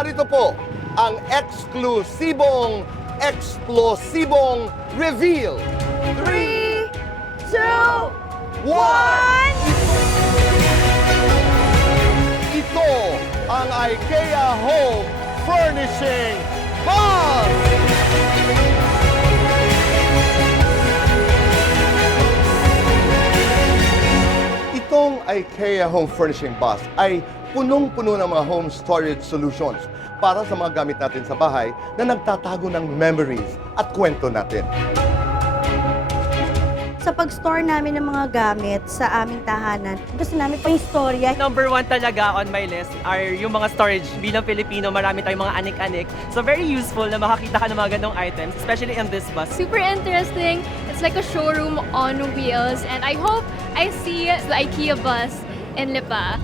narito po ang eksklusibong reveal. 3, 2, 1! Ito ang IKEA Home Furnishing Bus! Itong IKEA Home Furnishing Bus ay punong-puno ng mga home storage solutions para sa mga gamit natin sa bahay na nagtatago ng memories at kwento natin. Sa pag-store namin ng mga gamit sa aming tahanan, gusto namin pang istorya. Number 1 talaga on my list are yung mga storage. Bilang Pilipino, marami tayong mga anik-anik. So very useful na makakita ka ng mga ganong items, especially in this bus. Super interesting. It's like a showroom on wheels, and I hope I see the IKEA bus in Lipa.